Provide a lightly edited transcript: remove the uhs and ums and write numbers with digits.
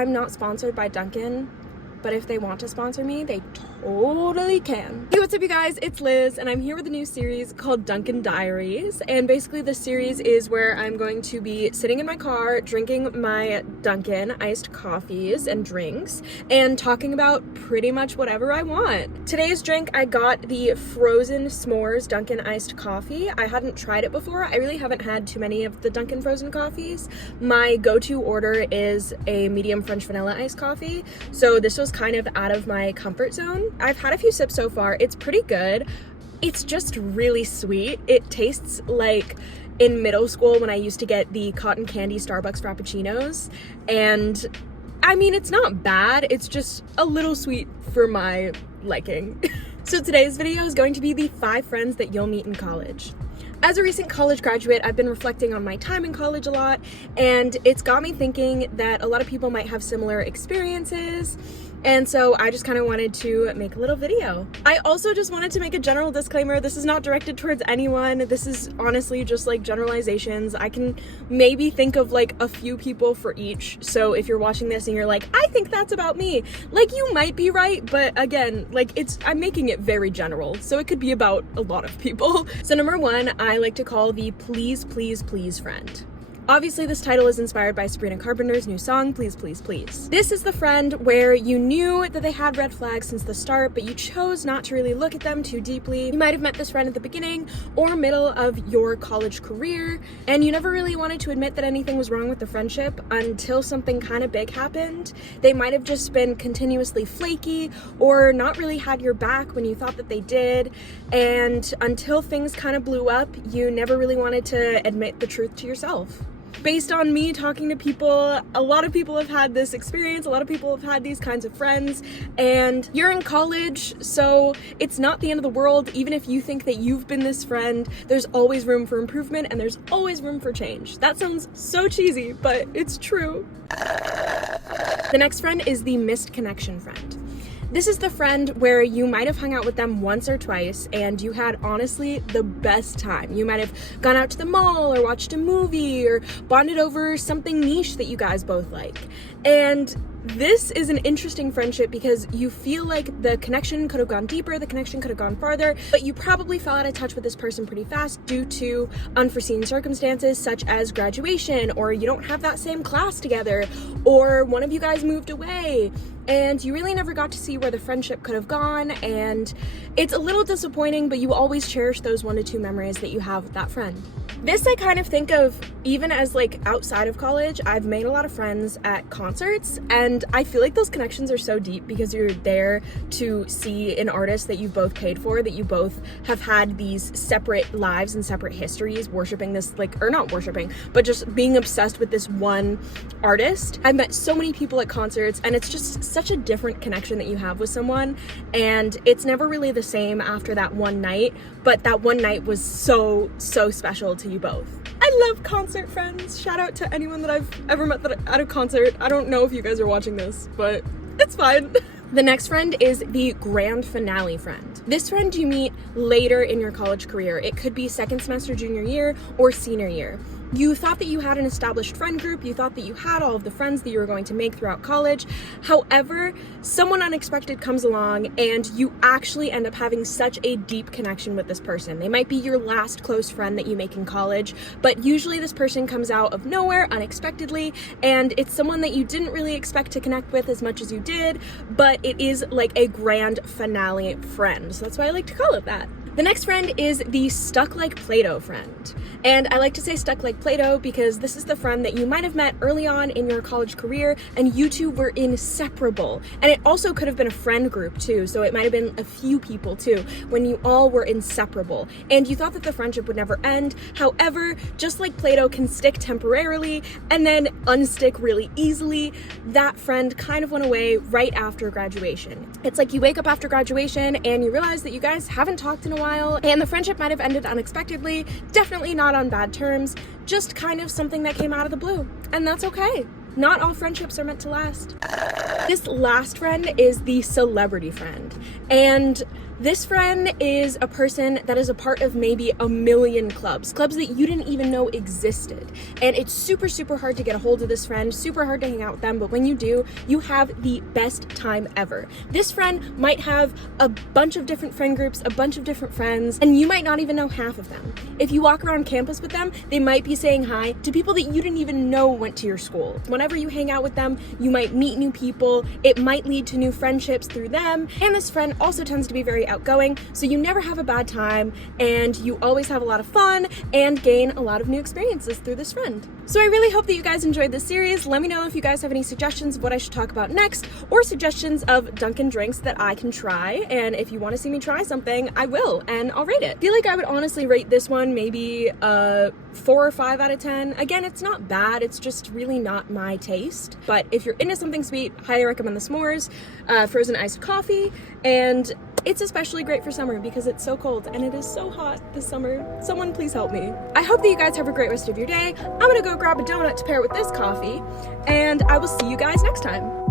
I'm not sponsored by Dunkin', but if they want to sponsor me, they totally can. Hey, what's up you guys? It's Liz, and I'm here with a new series called Dunkin Diaries. And basically this series is where I'm going to be sitting in my car, drinking my Dunkin iced coffees and drinks, and talking about pretty much whatever I want. Today's drink, I got the frozen s'mores Dunkin iced coffee. I hadn't tried it before. I really haven't had too many of the Dunkin frozen coffees. My go-to order is a medium French vanilla iced coffee, so this was kind of out of my comfort zone. I've had a few sips so far. It's pretty good. It's just really sweet. It tastes like in middle school when I used to get the cotton candy Starbucks Frappuccinos, and I mean, it's not bad. It's just a little sweet for my liking. So today's video is going to be the 5 friends that you'll meet in college. As a recent college graduate, I've been reflecting on my time in college a lot, and it's got me thinking that a lot of people might have similar experiences, and so I just kind of wanted to make a little video. I also just wanted to make a general disclaimer. This is not directed towards anyone. This is honestly just like generalizations. I can maybe think of like a few people for each, so if you're watching this and you're like, I think that's about me, like, you might be right, but again, like, I'm making it very general, so it could be about a lot of people. So number 1, I like to call the please, please, please friend. Obviously, this title is inspired by Sabrina Carpenter's new song, Please, Please, Please. This is the friend where you knew that they had red flags since the start, but you chose not to really look at them too deeply. You might have met this friend at the beginning or middle of your college career, and you never really wanted to admit that anything was wrong with the friendship until something kind of big happened. They might have just been continuously flaky or not really had your back when you thought that they did, and until things kind of blew up, you never really wanted to admit the truth to yourself. Based on me talking to people, a lot of people have had this experience, a lot of people have had these kinds of friends, and you're in college, so it's not the end of the world. Even if you think that you've been this friend, there's always room for improvement and there's always room for change. That sounds so cheesy, but it's true. The next friend is the missed connection friend. This is the friend where you might have hung out with them once or twice and you had honestly the best time. You might have gone out to the mall or watched a movie or bonded over something niche that you guys both like. And this is an interesting friendship because you feel like the connection could have gone deeper, the connection could have gone farther, but you probably fell out of touch with this person pretty fast due to unforeseen circumstances such as graduation, or you don't have that same class together, or one of you guys moved away, and you really never got to see where the friendship could have gone, and it's a little disappointing, but you always cherish those 1 to 2 memories that you have with that friend. This I kind of think of even as like outside of college. I've made a lot of friends at concerts, and I feel like those connections are so deep because you're there to see an artist that you both paid for, that you both have had these separate lives and separate histories worshiping this, like, or not worshiping, but just being obsessed with this one artist. I've met so many people at concerts, and it's just such a different connection that you have with someone, and it's never really the same after that one night, but that one night was so special to you both. I love concert friends. Shout out to anyone that I've ever met at a concert. I don't know if you guys are watching this, but it's fine. The next friend is the grand finale friend. This friend you meet later in your college career. It could be second semester junior year or senior year. You thought that you had an established friend group, you thought that you had all of the friends that you were going to make throughout college. However, someone unexpected comes along and you actually end up having such a deep connection with this person. They might be your last close friend that you make in college, but usually this person comes out of nowhere unexpectedly, and it's someone that you didn't really expect to connect with as much as you did, but it is like a grand finale friend. So that's why I like to call it that. The next friend is the stuck like Play-Dough friend. And I like to say stuck like Play-Dough because this is the friend that you might have met early on in your college career and you two were inseparable. And it also could have been a friend group too, so it might have been a few people too, when you all were inseparable. And you thought that the friendship would never end. However, just like Play-Dough can stick temporarily and then unstick really easily, that friend kind of went away right after graduation. It's like you wake up after graduation and you realize that you guys haven't talked in a while, and the friendship might have ended unexpectedly, definitely not on bad terms, just kind of something that came out of the blue, and that's okay. Not all friendships are meant to last. This last friend is the celebrity friend, and This friend is a person that is a part of maybe a million clubs that you didn't even know existed. And it's super, super hard to get a hold of this friend, super hard to hang out with them, but when you do, you have the best time ever. This friend might have a bunch of different friend groups, a bunch of different friends, and you might not even know half of them. If you walk around campus with them, they might be saying hi to people that you didn't even know went to your school. Whenever you hang out with them, you might meet new people, it might lead to new friendships through them, and this friend also tends to be very outgoing, so you never have a bad time, and you always have a lot of fun and gain a lot of new experiences through this friend. So I really hope that you guys enjoyed this series. Let me know if you guys have any suggestions of what I should talk about next, or suggestions of Dunkin' drinks that I can try, and if you want to see me try something, I will, and I'll rate it. I feel like I would honestly rate this one maybe a 4 or 5 out of 10. Again, it's not bad, it's just really not my taste, but if you're into something sweet, highly recommend the s'mores, frozen iced coffee, and it's especially great for summer because it's so cold and it is so hot this summer. Someone please help me. I hope that you guys have a great rest of your day. I'm gonna go grab a donut to pair with this coffee, and I will see you guys next time.